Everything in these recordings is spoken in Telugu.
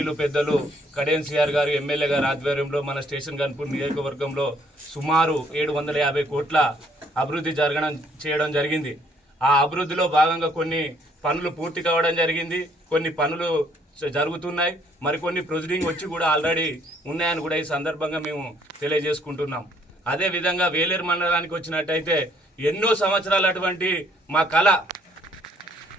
ఎంపీలు పెద్దలు కడియం సిఆర్ గారు ఎమ్మెల్యే గారు ఆధ్వర్యంలో మన స్టేషన్ గన్పూర్ నియోజకవర్గంలో సుమారు ఏడు వందల యాభై కోట్ల అభివృద్ధి జరగడం చేయడం జరిగింది ఆ అభివృద్ధిలో భాగంగా కొన్ని పనులు పూర్తి కావడం జరిగింది కొన్ని పనులు జరుగుతున్నాయి మరికొన్ని ప్రొసీడింగ్ వచ్చి కూడా ఆల్రెడీ ఉన్నాయని కూడా ఈ సందర్భంగా మేము తెలియజేసుకుంటున్నాం అదేవిధంగా వేలేరు మండలానికి వచ్చినట్టయితే ఎన్నో సంవత్సరాలు అటువంటి మా కళ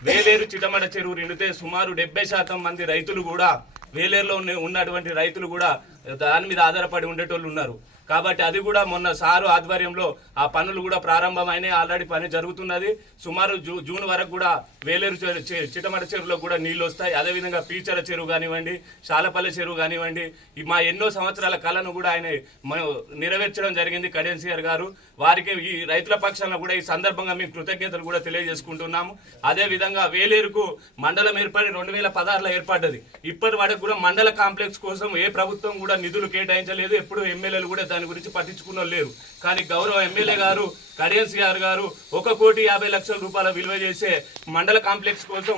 వేలేరు చిటమడ చెరువు నిండితే సుమారు డెబ్బై శాతం మంది రైతులు కూడా వేలేరులో ఉన్నటువంటి రైతులు కూడా దాని మీద ఆధారపడి ఉండేటోళ్ళు ఉన్నారు కాబట్టి అది కూడా మొన్న సారు ఆధ్వర్యంలో ఆ పనులు కూడా ప్రారంభమైన ఆల్రెడీ పని జరుగుతున్నది సుమారు జూ జూన్ వరకు కూడా వేలేరు చిటమట చెరువులో కూడా నీళ్ళు వస్తాయి అదేవిధంగా పీచర చెరువు కానివ్వండి శాలపల్లి చెరువు కానివ్వండి మా ఎన్నో సంవత్సరాల కళను కూడా ఆయన నెరవేర్చడం జరిగింది కడెన్సీఆర్ గారు వారికి ఈ రైతుల పక్షాన కూడా ఈ సందర్భంగా మేము కృతజ్ఞతలు కూడా తెలియజేసుకుంటున్నాము అదేవిధంగా వేలేరుకు మండలం ఏర్పడి రెండు వేల పదహారులో ఏర్పడ్డది ఇప్పటి వరకు కూడా మండల కాంప్లెక్స్ కోసం ఏ ప్రభుత్వం కూడా నిధులు కేటాయించలేదు ఎప్పుడు ఎమ్మెల్యేలు కూడా దాని గురించి పట్టించుకున్న లేరు కానీ గౌరవ ఎమ్మెల్యే గారు కడియన్స్ గారు గారు ఒక కోటి యాభై లక్షల రూపాయల విలువ చేసే మండల కాంప్లెక్స్ కోసం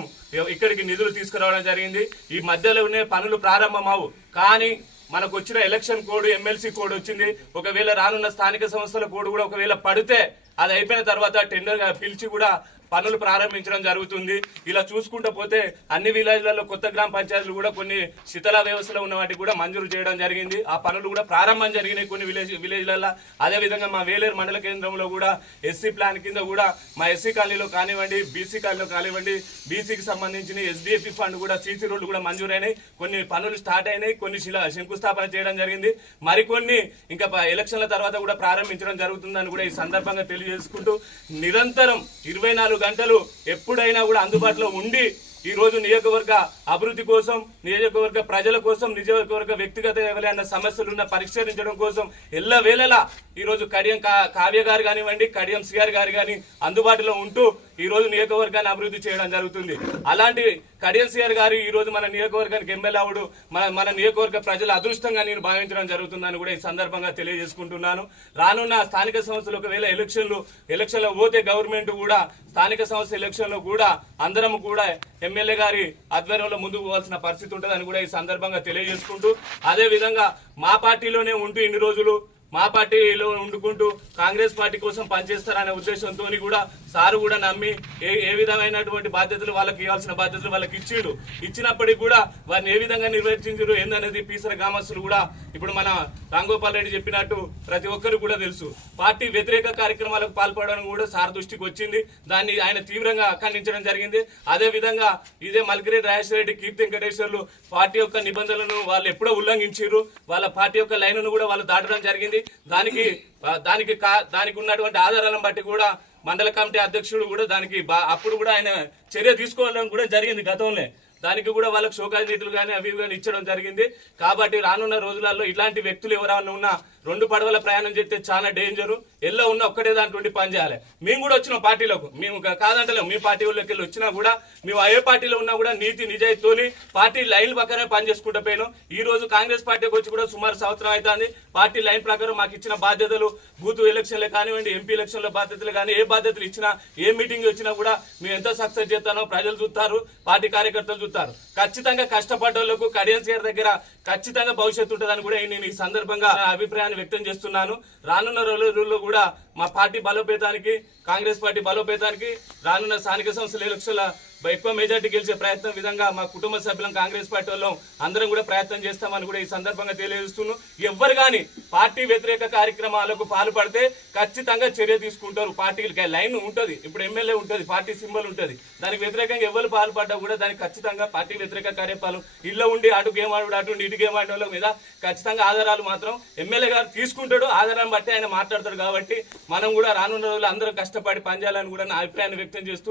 ఇక్కడికి నిధులు తీసుకురావడం జరిగింది ఈ మధ్యలోనే పనులు ప్రారంభమవు కానీ మనకు వచ్చిన ఎలక్షన్ కోడ్ ఎమ్మెల్సీ కోడ్ వచ్చింది ఒకవేళ రానున్న స్థానిక సంస్థల కోడ్ కూడా ఒకవేళ పడితే అది అయిపోయిన తర్వాత టెండర్ పిలిచి కూడా పనులు ప్రారంభించడం జరుగుతుంది ఇలా చూసుకుంటూ పోతే అన్ని విలేజ్లలో కొత్త గ్రామ పంచాయతీలు కూడా కొన్ని శీతల వ్యవస్థలో ఉన్న వాటికి కూడా మంజూరు చేయడం జరిగింది ఆ పనులు కూడా ప్రారంభం జరిగినాయి కొన్ని విలేజ్ విలేజ్లలో అదేవిధంగా మా వేలేరు మండల కేంద్రంలో కూడా ఎస్సీ ప్లాన్ కింద కూడా మా ఎస్సీ కాలనీలో కానివ్వండి బీసీ కాలనీలో కానివ్వండి బీసీకి సంబంధించిన ఎస్డిఎఫ్ ఫండ్ కూడా సీసీ రోడ్లు కూడా మంజూరైనాయి కొన్ని పనులు స్టార్ట్ అయినాయి కొన్ని శిలా శంకుస్థాపన చేయడం జరిగింది మరికొన్ని ఇంకా ఎలక్షన్ల తర్వాత కూడా ప్రారంభించడం జరుగుతుందని కూడా ఈ సందర్భంగా తెలియజేసుకుంటూ నిరంతరం ఇరవై నాలుగు గంటలు ఎప్పుడైనా కూడా అందుబాటులో ఉండి ఈరోజు నియోజకవర్గ అభివృద్ధి కోసం నియోజకవర్గ ప్రజల కోసం నియోజకవర్గ వ్యక్తిగత ఎవరైనా సమస్యలున్న పరిష్కరించడం కోసం ఎల్ల వేళలా ఈరోజు కడియం కావ్య గారు కానివ్వండి కడియం సిఆర్ గారు కానీ అందుబాటులో ఉంటూ ఈరోజు నియోజకవర్గాన్ని అభివృద్ధి చేయడం జరుగుతుంది అలాంటి కడియం సిఆర్ గారు ఈరోజు మన నియోజకవర్గానికి ఎమ్మెల్యే అవడు మన మన నియోజకవర్గ ప్రజల అదృష్టంగా నేను భావించడం జరుగుతుందని కూడా ఈ సందర్భంగా తెలియజేసుకుంటున్నాను రానున్న స్థానిక సంస్థలు ఒకవేళ ఎలక్షన్లు ఎలక్షన్లో పోతే గవర్నమెంట్ కూడా స్థానిక సంస్థ ఎలక్షన్లో కూడా అందరం కూడా ఎమ్మెల్యే గారి ఆధ్వర్యంలో ముందుకు పోవాల్సిన పరిస్థితి ఉంటుంది అని కూడా ఈ సందర్భంగా తెలియజేసుకుంటూ అదేవిధంగా మా పార్టీలోనే ఉంటూ ఇన్ని రోజులు మా పార్టీలో ఉండుకుంటూ కాంగ్రెస్ పార్టీ కోసం పనిచేస్తారనే ఉద్దేశంతో కూడా సారు కూడా నమ్మి ఏ ఏ విధమైనటువంటి బాధ్యతలు వాళ్ళకి ఇవ్వాల్సిన బాధ్యతలు వాళ్ళకి ఇచ్చిండు ఇచ్చినప్పటికీ కూడా వారిని ఏ విధంగా నిర్వర్తించారు ఏందనేది పీసర గ్రామస్తులు కూడా ఇప్పుడు మన రాంగోపాల్ రెడ్డి చెప్పినట్టు ప్రతి ఒక్కరు కూడా తెలుసు పార్టీ వ్యతిరేక కార్యక్రమాలకు పాల్పడడం కూడా సార్ దృష్టికి వచ్చింది దాన్ని ఆయన తీవ్రంగా ఖండించడం జరిగింది అదేవిధంగా ఇదే మల్కిరెడ్డి రెడ్డి కీర్తి వెంకటేశ్వర్లు పార్టీ యొక్క నిబంధనలను వాళ్ళు ఎప్పుడో ఉల్లంఘించారు వాళ్ళ పార్టీ యొక్క లైన్ను కూడా వాళ్ళు దాటడం జరిగింది దానికి దానికి దానికి ఉన్నటువంటి ఆధారాలను బట్టి కూడా మండల కమిటీ అధ్యక్షుడు కూడా దానికి అప్పుడు కూడా ఆయన చర్య తీసుకోవడం కూడా జరిగింది గతంలో దానికి కూడా వాళ్ళకు షోకాజ్ కానీ అవి కానీ ఇచ్చడం జరిగింది కాబట్టి రానున్న రోజులలో ఇలాంటి వ్యక్తులు ఎవరైనా ఉన్నా రెండు పడవల ప్రయాణం చేస్తే చాలా డేంజర్ ఎల్లో ఉన్న ఒక్కటే దాంట్లో పని చేయాలి మేము కూడా వచ్చిన పార్టీలకు మేము కాదంటలేము మీ పార్టీ వాళ్ళకి వచ్చినా కూడా మేము ఏ పార్టీలో ఉన్నా కూడా నీతి నిజాయితీతోని పార్టీ లైన్ ప్రకారమే పని చేసుకుంటూ పోయినాం ఈ రోజు కాంగ్రెస్ పార్టీకి వచ్చి కూడా సుమారు సంవత్సరం అవుతుంది పార్టీ లైన్ ప్రకారం మాకు ఇచ్చిన బాధ్యతలు బూత్ ఎలక్షన్లు కానివ్వండి ఎంపీ ఎలక్షన్ల బాధ్యతలు కానీ ఏ బాధ్యతలు ఇచ్చినా ఏ మీటింగ్ వచ్చినా కూడా మేము ఎంతో సక్సెస్ చేస్తానో ప్రజలు చూస్తారు పార్టీ కార్యకర్తలు చూస్తారు ఖచ్చితంగా కష్టపడ్డ వాళ్ళకు కడియన్స్ గారి దగ్గర ఖచ్చితంగా భవిష్యత్తు ఉంటుందని కూడా నేను ఈ సందర్భంగా అభిప్రాయాన్ని ఆనందాన్ని వ్యక్తం చేస్తున్నాను రానున్న రోజుల్లో కూడా మా పార్టీ బలోపేతానికి కాంగ్రెస్ పార్టీ బలోపేతానికి రానున్న స్థానిక సంస్థల ఎలక్షన్ల ఎక్కువ మెజార్టీ గెలిచే ప్రయత్నం విధంగా మా కుటుంబ సభ్యులం కాంగ్రెస్ పార్టీ వాళ్ళం అందరం కూడా ప్రయత్నం చేస్తామని కూడా ఈ సందర్భంగా తెలియజేస్తున్నాం ఎవ్వరు కానీ పార్టీ వ్యతిరేక కార్యక్రమాలకు పాల్పడితే ఖచ్చితంగా చర్య తీసుకుంటారు పార్టీకి లైన్ ఉంటుంది ఇప్పుడు ఎమ్మెల్యే ఉంటుంది పార్టీ సింబల్ ఉంటుంది దానికి వ్యతిరేకంగా ఎవరు పాల్పడ్డా కూడా దానికి ఖచ్చితంగా పార్టీ వ్యతిరేక కార్యపాలం ఇళ్ళ ఉండి అటు గేమ్ ఆడు అటు ఇటు గేమ్ ఆడడం మీద ఖచ్చితంగా ఆధారాలు మాత్రం ఎమ్మెల్యే గారు తీసుకుంటాడు ఆధారాన్ని బట్టి ఆయన మాట్లాడతాడు కాబట్టి మనం కూడా రానున్న రోజులు అందరూ కష్టపడి పనిచేయాలని కూడా నా అభిప్రాయాన్ని వ్యక్తం చేస్తూ